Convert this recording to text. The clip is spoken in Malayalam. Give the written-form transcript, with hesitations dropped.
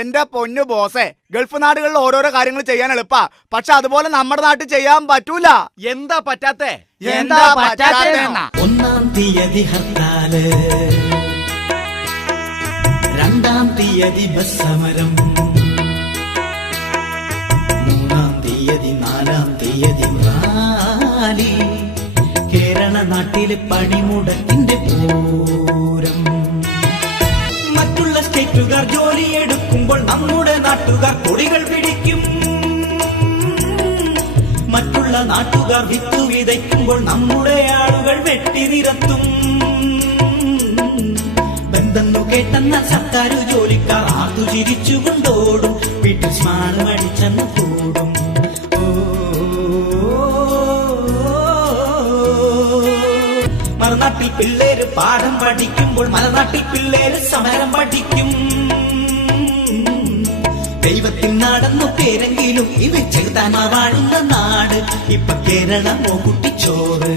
എന്റെ പൊന്നു ബോസേ, ഗൾഫ് നാടുകളിൽ ഓരോരോ കാര്യങ്ങൾ ചെയ്യാൻ എളുപ്പാ. പക്ഷെ അതുപോലെ നമ്മുടെ നാട്ടിൽ ചെയ്യാൻ പറ്റൂല. എന്താ പറ്റാത്തെ? എന്താ പറ്റാത്ത? 1-ാം തീയതി ഹർത്താല്, 2-ാം തീയതി ബസ് സമരം, 3-ാം തീയതി 4-ാം തീയതി റാലി. കേരള നാട്ടില് പണിമുടക്കിന്റെ പൂരം. മറ്റുള്ള സ്റ്റേറ്റുകാർ ജോലിയെടുക്കുമ്പോൾ നമ്മുടെ നാട്ടുകാർ കൊടികൾ പിടിക്കും. മറ്റുള്ള നാട്ടുകാർ വിത്തു വിതയ്ക്കുമ്പോൾ നമ്മുടെ ആളുകൾ വെട്ടിനിരത്തും. ബന്ധന്നു കേട്ടെന്ന സർക്കാർ ജോലിക്കാർ ആർത്തു ചിരിച്ചുകൊണ്ടോടും. വീട്ടിൽ സ്മാരം അടിച്ചെന്ന് കൂടും. മറുനാട്ടിൽ പിള്ളേര് പാഠം പഠിക്കുമ്പോൾ മലനാട്ടിൽ പിള്ളേര് സമരം പഠിക്കും. ദൈവത്തിൽ നടന്നു പേരെങ്കിലും ഇത് ചെറുതാൻ വാഴുന്ന നാട്. ഇപ്പൊ കേരളമോ കുട്ടിച്ചോറ്.